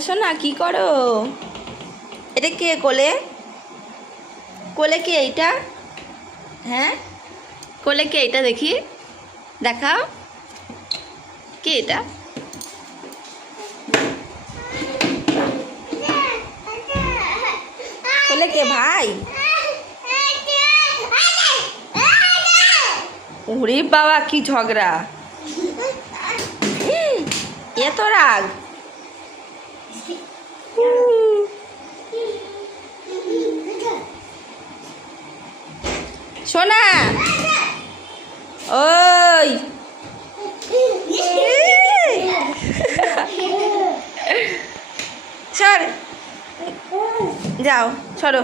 শোনা কি করো? এটা কে কোলে? কোলে কে এইটা? হ্যাঁ, কোলে কে এটা? দেখি, দেখাও কে এটা? কোলে কে ভাই? ওরে বাবা, কি ঝগড়া! এত রাগ! সোনা, ওই সর, যাও, সরো।